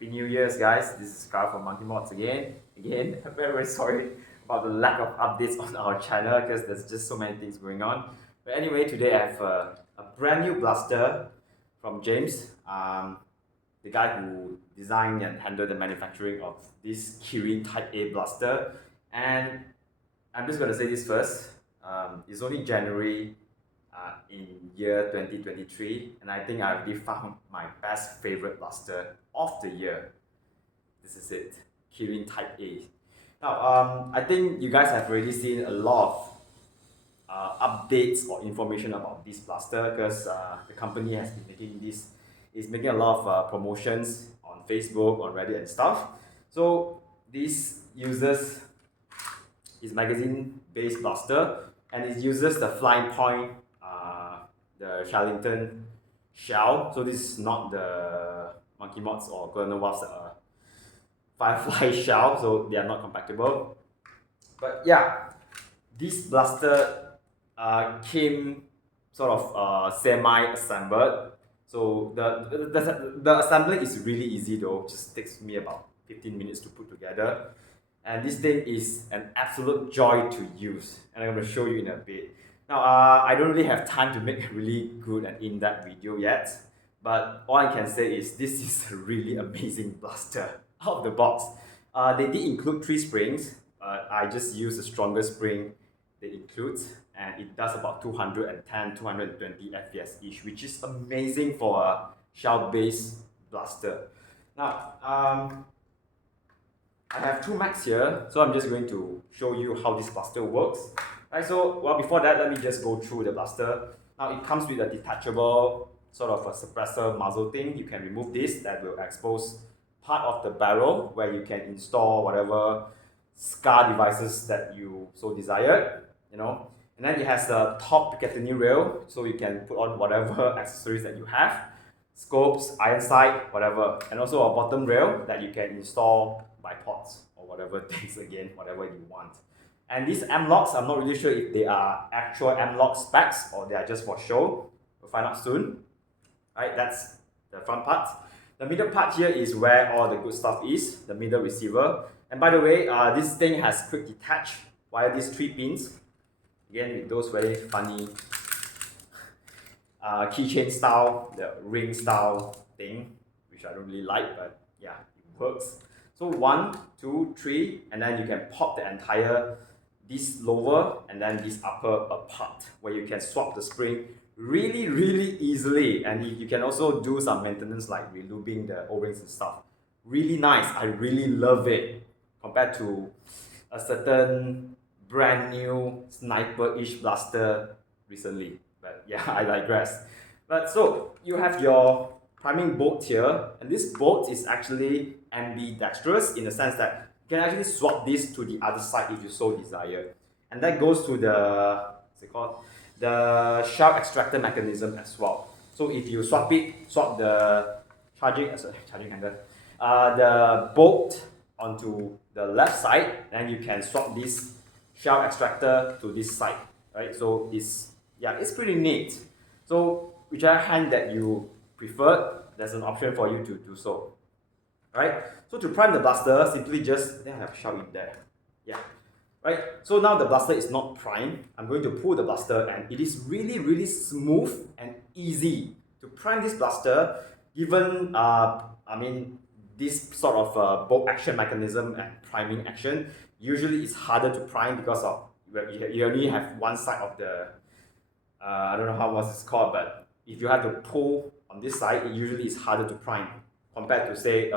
Happy New Year's, guys. This is Carl from Monkey Mods again. I'm very sorry about the lack of updates on our channel because there's just so many things going on. But anyway, today I have a brand new blaster from James, the guy who designed and handled the manufacturing of this Kirin Type-A blaster. And I'm just going to say this first. It's only January in year 2023, and I think I've already found my best favorite blaster of the year. This is it, Kirin Type-A. Now, I think you guys have already seen a lot of updates or information about this blaster because the company has been making a lot of promotions on Facebook, on Reddit and stuff. So this uses is magazine-based blaster, and it uses the Flying Point, the Charlington shell. So this is not the Monkey Mods or Ergonomics Firefly shell, so they are not compatible. But yeah, this blaster came sort of semi-assembled. So the assembly is really easy though, just takes me about 15 minutes to put together. And this thing is an absolute joy to use, and I'm going to show you in a bit. Now, I don't really have time to make a really good and in-depth video yet, but all I can say is this is a really amazing blaster out of the box. They did include 3 springs. I just used the strongest spring they include, and it does about 210, 220 FPS each, which is amazing for a shell-based blaster. Now, I have 2 mags here, so I'm just going to show you how this blaster works. Right, so well, before that, let me just go through the blaster. Now it comes with a detachable sort of a suppressor muzzle thing. You can remove this, that will expose part of the barrel where you can install whatever SCAR devices that you so desired, you know. And then it has a top Picatinny rail, so you can put on whatever accessories that you have, scopes, iron sight, whatever, and also a bottom rail that you can install bipods or whatever things, again, whatever you want. And these M-locks, I'm not really sure if they are actual M-lock specs or they are just for show. We'll find out soon. Alright, that's the front part. The middle part here is where all the good stuff is, the middle receiver. And by the way, this thing has quick detach via these 3 pins. Again, with those very funny keychain style, the ring style thing, which I don't really like, but yeah, it works. So 1, 2, 3, and then you can pop the entire this lower and then this upper apart, where you can swap the spring really easily, and you can also do some maintenance like relubing the O-rings and stuff. Really nice. I really love it compared to a certain brand new sniper-ish blaster recently. But yeah, I digress. But so you have your priming bolt here, and this bolt is actually ambidextrous in the sense that you can actually swap this to the other side if you so desire. And that goes to the, what's it called? The shell extractor mechanism as well. So if you swap the charging handle, the bolt onto the left side, then you can swap this shell extractor to this side, right? So it's pretty neat. So whichever hand that you prefer, there's an option for you to do so. Right? So to prime the blaster, simply just, I have a shell in there. Yeah. Right? So now the blaster is not primed. I'm going to pull the blaster, and it is really smooth and easy to prime this blaster, given this sort of bolt action mechanism and priming action. Usually it's harder to prime because of you only have one side of the I don't know what it's called, but if you have to pull on this side, it usually is harder to prime compared to say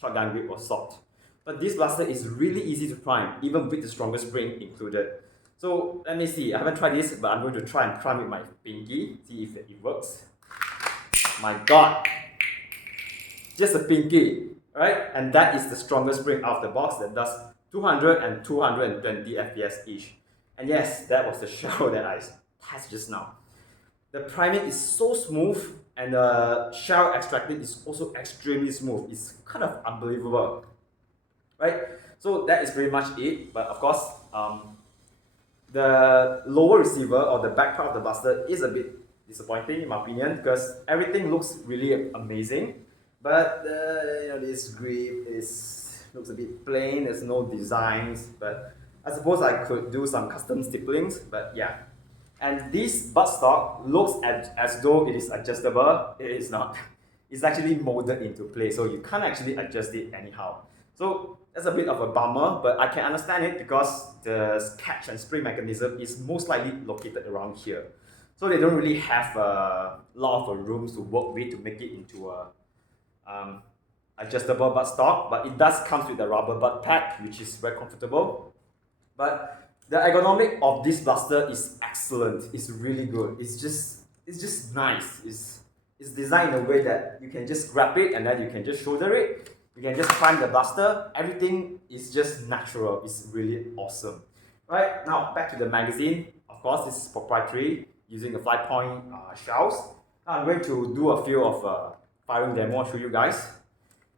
shotgun grip or salt. But this blaster is really easy to prime, even with the strongest spring included. So let me see, I haven't tried this, but I'm going to try and prime with my pinky, see if it works. My god, just a pinky, right? And that is the strongest spring out of the box that does 200 and 220 FPS each. And yes, that was the shell that I tested just now. The priming is so smooth, and the shell extracting is also extremely smooth. It's kind of unbelievable, right? So that is pretty much it. But of course, the lower receiver or the back part of the blaster is a bit disappointing in my opinion, because everything looks really amazing, But this grip looks a bit plain. There's no designs, but I suppose I could do some custom stipplings. But yeah, and this buttstock looks as though it is adjustable. It is not. It's actually molded into place, so you can't actually adjust it anyhow. So that's a bit of a bummer, but I can understand it because the catch and spring mechanism is most likely located around here. So they don't really have a lot of rooms to work with to make it into a adjustable buttstock, but it does come with a rubber butt pack, which is very comfortable. But the ergonomic of this blaster is excellent. It's really good. It's just nice. It's designed in a way that you can just grab it and then you can just shoulder it. You can just climb the blaster. Everything is just natural. It's really awesome. Right, now back to the magazine. Of course, this is proprietary using the 5-point shells. Now I'm going to do a few of firing demo. I'll show you guys.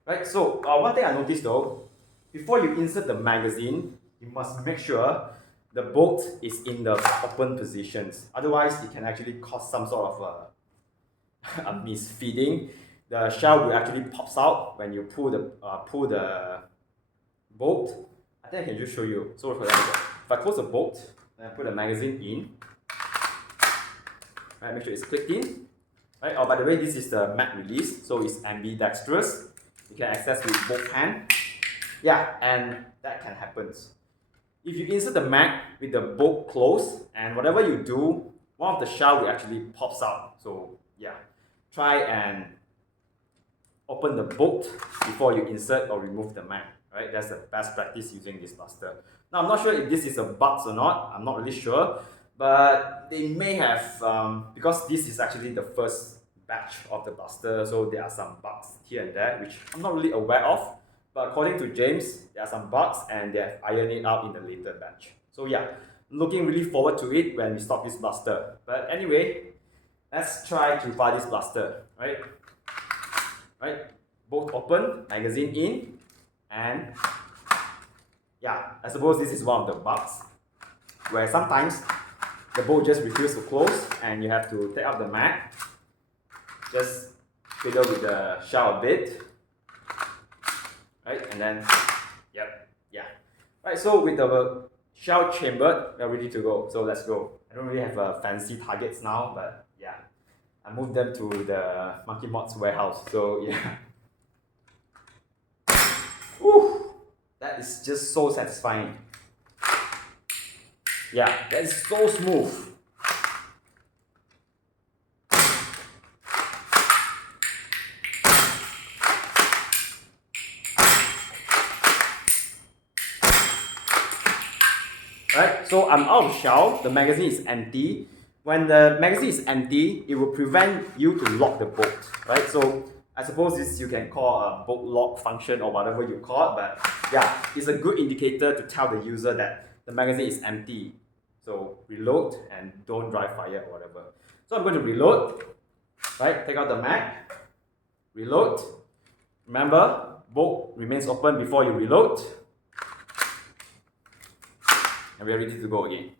Right, so one thing I noticed though, before you insert the magazine, you must make sure the bolt is in the open positions. Otherwise, it can actually cause some sort of a misfeeding. The shell will actually pops out when you pull the bolt. I think I can just show you. So for example, if I close the bolt and I put the magazine in, right, make sure it's clicked in. Right, oh, by the way, this is the mag release, so it's ambidextrous. You can access with both hands. Yeah, and that can happen. If you insert the mag with the bolt closed, and whatever you do, one of the shell will actually pops out. So yeah, try and open the bolt before you insert or remove the mag. Right, that's the best practice using this blaster. Now I'm not sure if this is a bug or not. I'm not really sure, but they may have because this is actually the first batch of the blaster, so there are some bugs here and there which I'm not really aware of. But according to James, there are some bugs and they have ironed it out in the later batch. So yeah, looking really forward to it when we stock this blaster. But anyway, let's try to fire this blaster. Right, bolt open, magazine in, and yeah, I suppose this is one of the bugs where sometimes the bolt just refuses to close and you have to take out the mag, just fiddle with the shell a bit. Right, and then, yep, yeah. Right, so with the shell chambered, we're ready to go. So let's go. I don't really have fancy targets now, but yeah, I moved them to the Monkey Mods warehouse. So yeah. Whew, that is just so satisfying. Yeah, that is so smooth. Right, so I'm out of shell, the magazine is empty. When the magazine is empty, it will prevent you to lock the bolt, right? So I suppose this you can call a bolt lock function or whatever you call it, but yeah, it's a good indicator to tell the user that the magazine is empty. So reload and don't dry fire or whatever. So I'm going to reload, right? Take out the mag, reload. Remember, bolt remains open before you reload. And we're ready to go again.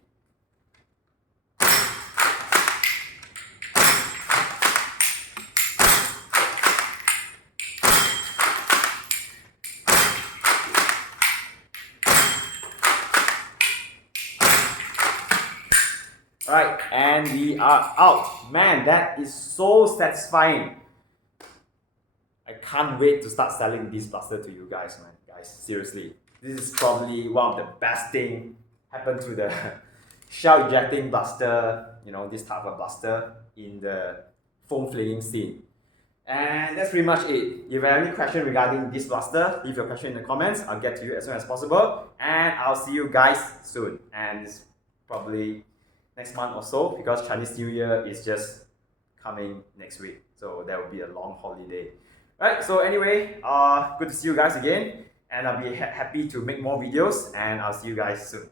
Right, and we are out. Man, that is so satisfying. I can't wait to start selling this blaster to you guys, man. Guys, seriously. This is probably one of the best things happen to the shell ejecting blaster, this type of blaster in the foam flinging scene. And that's pretty much it. If you have any question regarding this blaster, leave your question in the comments. I'll get to you as soon as possible. And I'll see you guys soon. And it's probably next month or so because Chinese New Year is just coming next week. So there will be a long holiday. Right, so anyway, good to see you guys again. And I'll be happy to make more videos and I'll see you guys soon.